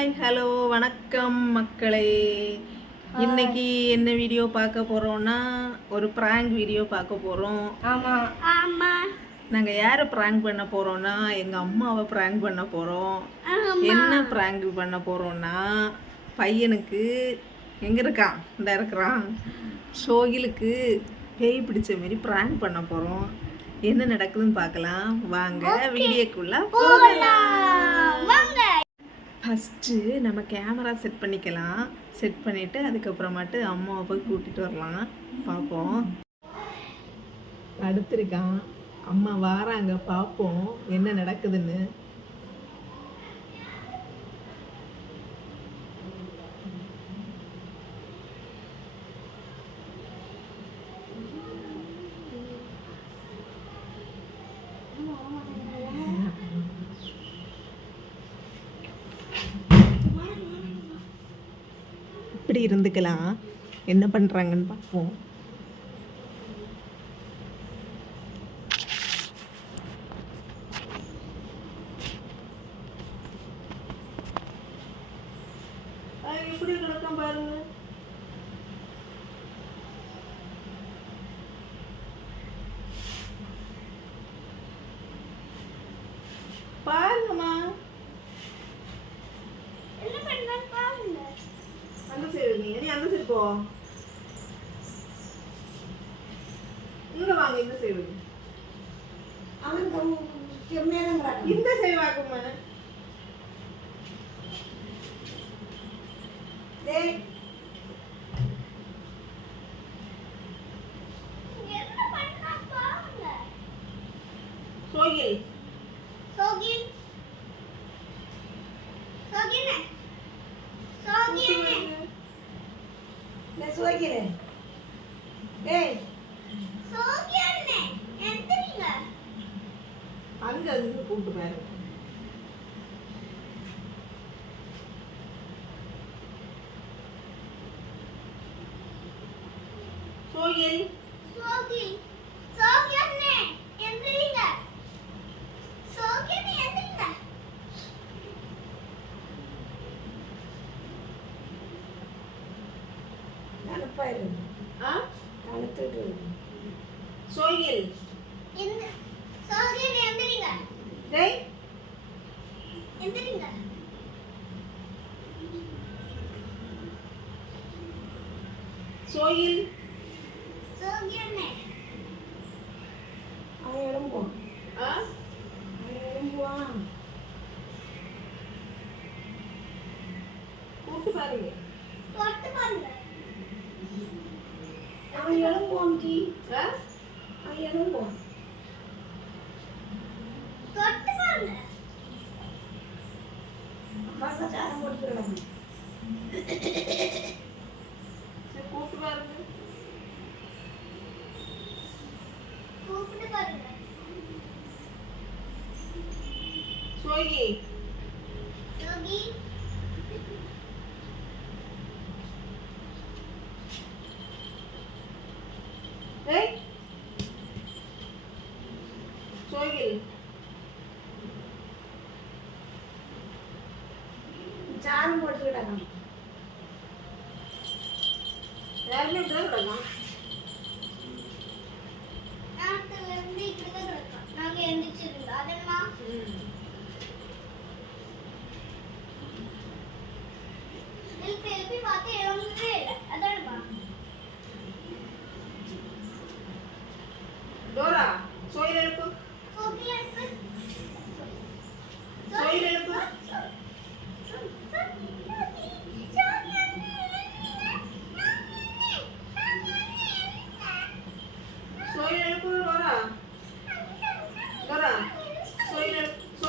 Hi hello வணக்கம் மக்களே. இன்னைக்கு என்ன வீடியோ பார்க்க போகிறோன்னா ஒரு ப்ராங்க் வீடியோ பார்க்க போகிறோம். நாங்கள் யாரை ப்ராங்க் பண்ண போகிறோன்னா எங்கள் அம்மாவை ப்ராங்க் பண்ண போகிறோம். என்ன ப்ராங்க் பண்ண போகிறோன்னா பையனுக்கு எங்கே இருக்கான், இந்த இருக்கிறான் சோகிலுக்கு பேய் பிடிச்ச மாரி ப்ராங்க் பண்ண போகிறோம். என்ன நடக்குதுன்னு பார்க்கலாம் வாங்க, வீடியோக்குள்ளே போகலாம். ஃபஸ்ட்டு நம்ம கேமரா செட் பண்ணிக்கலாம். செட் பண்ணிவிட்டு அதுக்கப்புறமாட்டு அம்மாவை போய் கூட்டிகிட்டு வரலாம். பார்ப்போம். அடுத்திருக்கான், அம்மா வாராங்க, பார்ப்போம் என்ன நடக்குதுன்னு. இப்படி இருந்துக்கலாம், என்ன பண்ணுறாங்கன்னு பார்ப்போம். இப்படி கிடக்கும் பாருங்க. பாருங்கம்மா, அந்த சைடு நீ அந்த சைடு போ. இங்க வாங்க, இந்த சைடு. இந்த சைடு வாக்குமா. சோகில் சோகில் சோகினே சோகினே ले சோகிலே ஏய் சோகினே எந்திரிங்க. அங்க இருந்து கூட்டு பாரு. சோகில் சோகில் சோகினே எந்திரிங்க. சோகினே எந்திரிங்க. சோகில் இந்த சோகில் எந்திரிங்க. டேய் எந்திரிங்க. சோகில் சோகியனே அவன் எழும்போ. அவன் எழும்புவான். கூட்டு பாருங்க, தொட்டு பாருங்க. அவன் எழும்புவான் ஜி. அவன் எழும்புவான். தொட்டு பாருங்க. அப்பா சாரம் போட்டுறோம். சரி கூட்டு பாருங்க. கூப்பிட்டு பாருங்க. சோகி சோகி ஏய் சோகில் சாரம் போட்டுக்கிட்டாங்க. யாருமே இப்படி கிடக்கும். நாட்டிலிருந்து இப்படி தான் கிடக்கும். நாங்கள் எந்திரிச்சிருந்தோம். அதெல்லாம் திருப்பி பார்த்து எழும்பவே இல்லை. அதானப்பா டோரா. சோயில் எழுப்பு. சோயில் எழுப்பு. சோயில் எழுப்பு. சோயில் எழுப்பு டோரா. டோரா சோயில் எழுப்பு.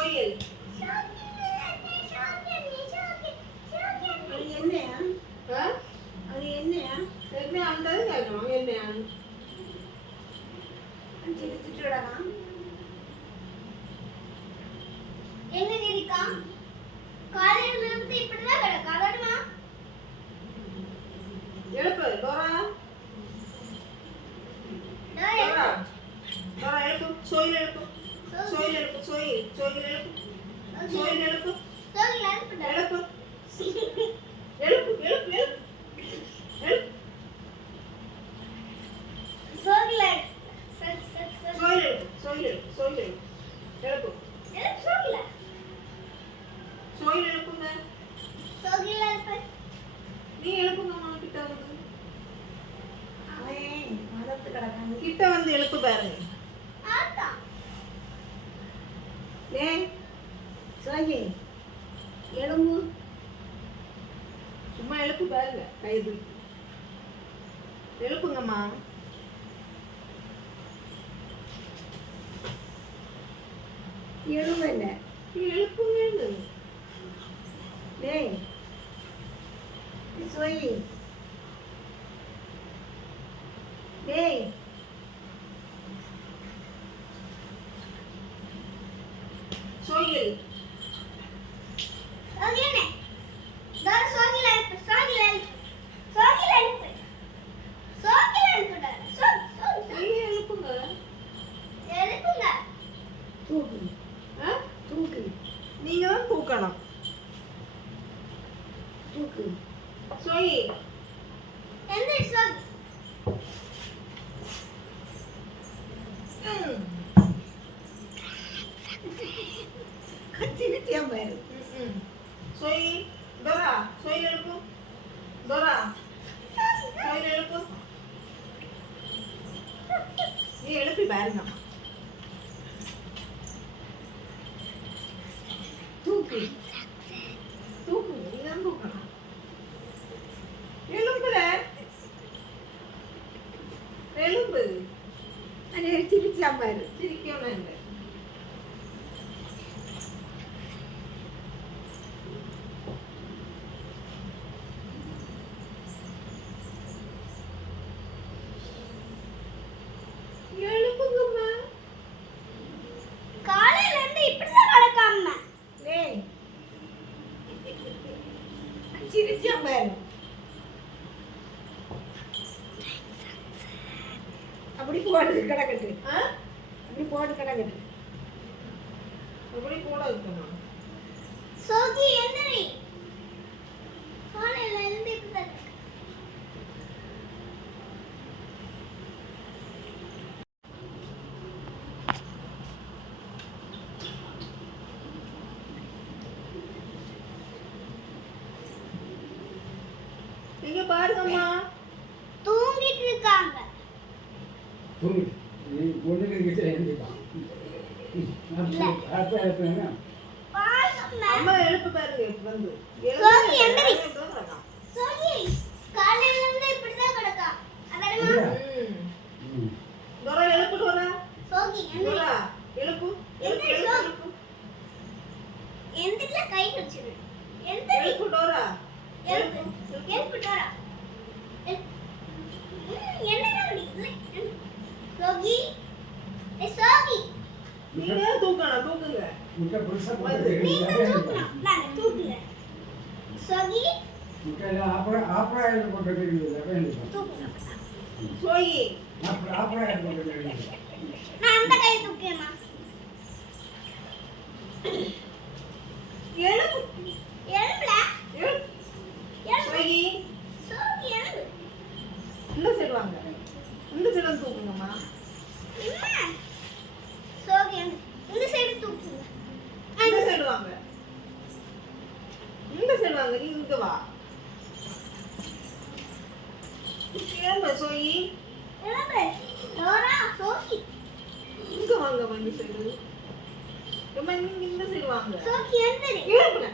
சோயில் எழுப்புங்க. சோகில எழுப்பு. நீ எழுப்புங்கம்மா, கிட்ட வந்து. அவன் மதத்து கிடக்காங்க. கிட்ட வந்து எழுப்பு பாருங்க. ஆத்தா. ஏய் சோகி எழும்பு. சும்மா எழுப்பு பாருங்க, கையை தூக்கி எழுப்புங்கம்மா. எழும்பு இல்லை. எழுப்புங்க. டேய் சோகி. டேய் சோயில் சோகினே தார சோகில எழுப்பு. சோகில எழுப்பு. சோகில எழுப்பு. சோகில எழுப்புடா. சோகி நீங்க எழுப்புங்க. எழுப்புங்க. தூக்கு. ஆ? தூக்கு. நீங்க தான் தூக்கணும். தூக்கு. சோயி எந்திரி சோகி. கத்திரிச்சியா பாரு. சோயி டோரா, சோயில் எழுப்பு. டோரா, சோயில் எழுப்பு. நீ எழுப்பி பாருங்க. தூக்கு. தூக்குங்க, நீங்க தான் தூக்கணும். எழும்புல எழும்பு. அது சிரிச்சியா பாரு. சிரிக்கணும் இல்லை. எழுப்புங்கம்மா. காலையில இருந்து இப்படிதான் கிடக்காம. டேய் சிரிச்சியா பாரு. அப்படி போடுது கிடக்கட்டு. ஆ? அப்படி போட்டு கிடக்கட்டு. அப்படி கூட இருக்கணும். சோகி எந்திரி. காலையில இருந்து இப்படிதான். நீங்க பாருங்கம்மா. தூங்கிட்டு இருக்காங்க. பாருங்க. அம்மா எழுப்பு பாருங்க வந்து. சோகி எந்திரி. எழுப்பு. சோகி காலையில இருந்து இப்படிதான் கிடக்கா. அதேமா டோரா எழுப்பு. டோரா, சோகி எந்திரி. டோரா எழுப்பு. எழுப்பு, எந்திரி, எழுப்பு, எழுப்பு. எந்திரில கை வச்சிரு. எந்திரி. எழுப்பு டோரா. எழுப்பு. எழுப்பு டோரா. என்னடா இது? சோகி. சோகி. நீங்க தூக்கணும். தூக்குங்க. நீங்க தூக்கணும். நான் தூக்குங்க. சோகி. தூக்குங்க. சோயி நான் அந்த கை தூக்கேமா. எழுப்பு. எழுப்புல. எழுப்பு. எழுப்பு. சோயி சோகி எழுப்பு. இந்த சைடு வாங்க. இந்த சைடு வந்து தூக்குங்கம்மா. அம்மா. சோகி இந்த சைடு தூக்குங்க. இந்த சைடு வாங்க. இந்த சைடு வாங்க. நீ இங்க வா. ஏமா சோயி எழுப்பு. டோரா சோகி. இங்க வாங்க. இந்த சைடு. அம்மா நீங்க இந்த சைடு வாங்க. சோகி எந்திரி. எழுப்புங்க.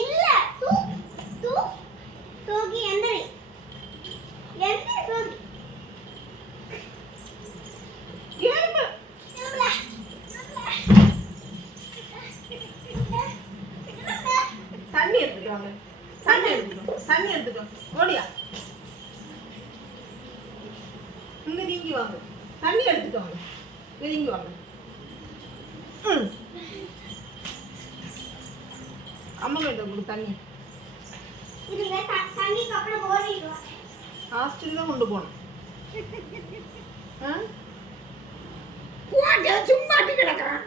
இல்ல தூ தூ சோகி எந்திரி. எந்திரி சோகி. எழுப்பு. எழுப்புல. தண்ணி எடுத்துட்டு வாங்க. தண்ணி எடுத்துக்கோ. தண்ணி எடுத்துக்கோ. ஓடியா. இங்க நீங்கி வாங்க. தண்ணி எடுத்துட்டு வாங்க. இங்க நீங்கி வாங்க. அம்மா கிட்ட கொடு தண்ணி. இதுங்க தண்ணிக்கு அப்புறம் ஓடிடுவா. ஹாஸ்டல் தான் கொண்டு போகணும். போட்டு சும்மாட்டி கிடக்குறான்.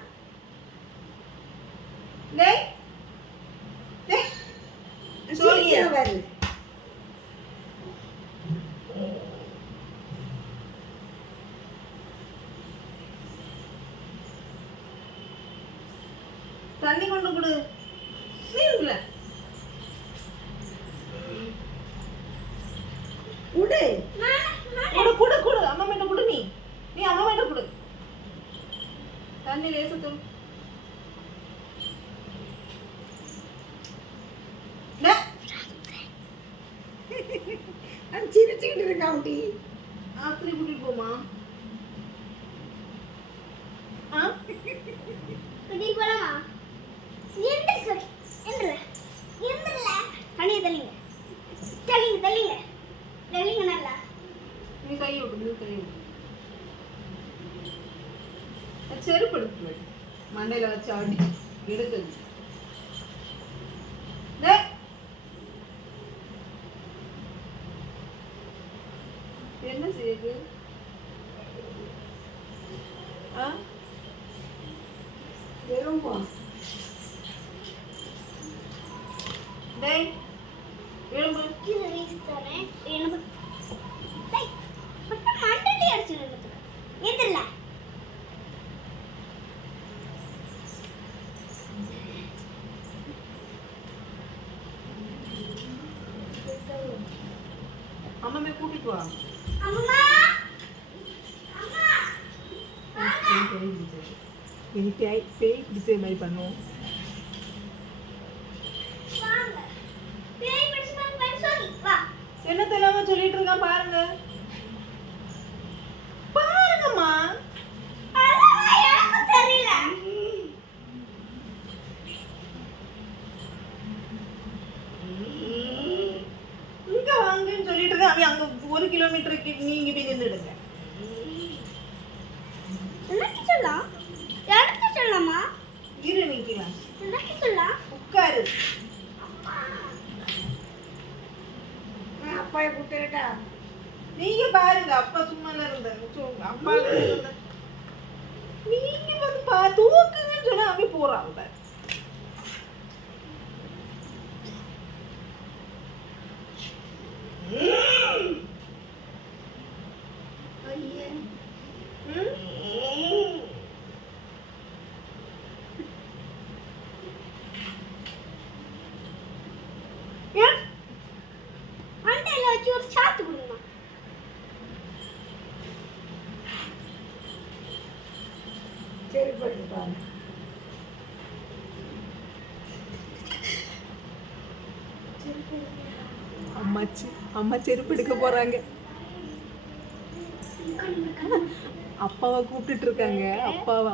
டேய் டேய் சோனியா வருது. தண்ணி கொண்டு கொடு. நீங்கள குடு குடு குடு குடு. அம்மா மேட்ட குடு. நீ அம்மா மேட்ட குடு. தண்ணி லேசா தூ. சிரிச்சுக்கிட்டு இருக்கான் அப்படி. ஆத்திரி கூட்டிட்டு போமா. கூட்டிட்டு போலாமா? எந்திர சொல்லு. எந்திரல. தண்ணியை தள்ளிங்க. தள்ளிங்க நல்லா. நீ கை விடு. செருப்பு எடுத்து மண்டையில வச்சு ஆடி எடுக்குது. என்ன செய்யுது? எறும்பா. டேய் எறும்பு. இது வீசுதானே. எனக்கு டேய் பட்ட மண்டலி அடிச்சு நின்னுது. எந்திரல. அம்மா மே கூட்டிட்டு வா. அம்மா பேய் பிடிச்ச மாதிரி பண்ணுவோம். வாங்க. பேய் பிடிச்சு சொல்லி வா. என்ன தெரியல சொல்லிட்டு இருக்கான் பாருங்க. பாருங்கம்மா. அதெல்லாம் எனக்கு தெரியல. இங்க வாங்கன்னு சொல்லிட்டு இருக்கான். அவன் அங்க 1 கிலோமீட்டருக்கு நீங்க போய் நின்றுடுங்க. எனக்கு சொல்லலாமா? இரு நிக்கலாம். எனக்கு சொல்லலாம். உட்காரு. அப்பாயை கூப்பிட்டுட்டா. நீங்க பாருங்க. அப்பா சும்மா இருந்தாரு. அப்பா நீங்க வந்து தூக்குங்கன்னு சொன்னா அவன் போறான். மண்டையில வச்சு ஒரு சாத்து கொடுங்க. சரி போட்டுப்பாங்க. அம்மா செருப்பு எடுக்க போறாங்க. அப்பாவை கூப்பிட்டு இருக்காங்க. அப்பாவை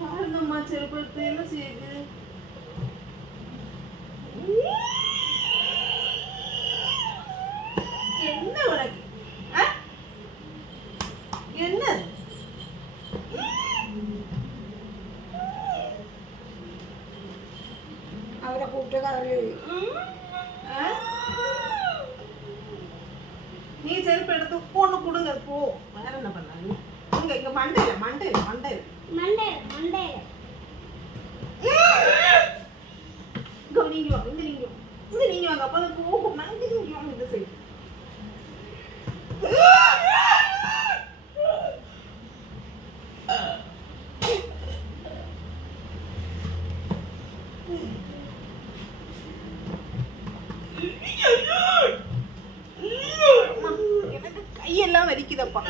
பாருங்கம்மா செருப்பு எடுத்து என்ன செய்யுது? என்ன உனக்கு? என்ன அவரை கூப்பிட்டு அவரு நீ செருப்பு எடுத்து பொண்ணு கொடுங்க. போ. வேற என்ன பண்ணாங்க? இங்க மண்டையில மண்டையில மண்டையில மண்டையில நீங்க வாங்க. நீங்க வாங்க. அப்ப போகும். நீங்க வாங்க இந்த சைடு. எனக்கு கையெல்லாம் வலிக்குதப்பா.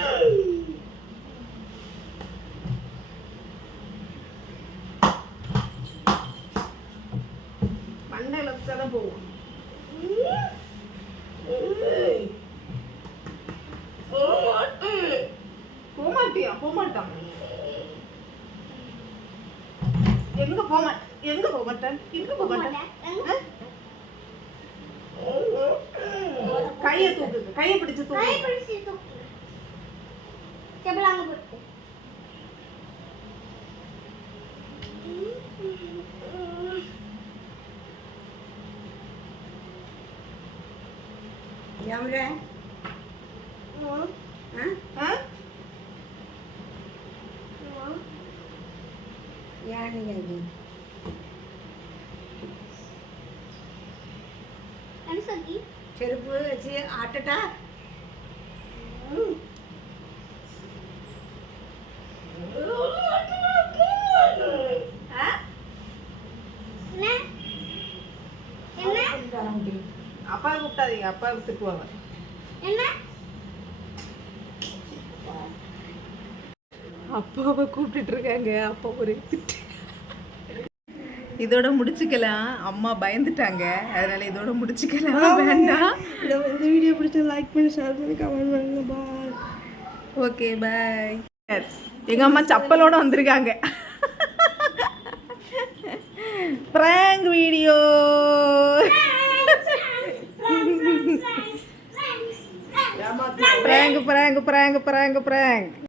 மண்டையில தான் போகும். போமாட்டான். எங்க போமாட்டேன். கையை பிடிச்சு தூக்கு. செப்பலாங்க எவரே ஆ ஏன்னு கேட்கு என்ன சொல்லி செருப்பு வச்சு ஆட்டட்டா என்ன என்ன அப்பா கூப்பிட்டாதீங்க, அப்பா திட்டுவாங்க. என்ன அப்பாவை கூப்பிட்டுட்டு இருக்காங்க, அப்பா ஒரே திட்டு. இதோட முடிச்சுக்கலாம், அம்மா பயந்துட்டாங்க, அதனால இதோட முடிச்சுக்கலாம். வேண்டாம். இந்த வீடியோ பிடிச்சா லைக் பண்ணி ஷேர் பண்ணி கமெண்ட் பண்ணுங்க. பாய். Okay bye. எங்க அம்மா சப்பலோட வந்திருக்காங்க. Prank video. Prank prank prank prank prank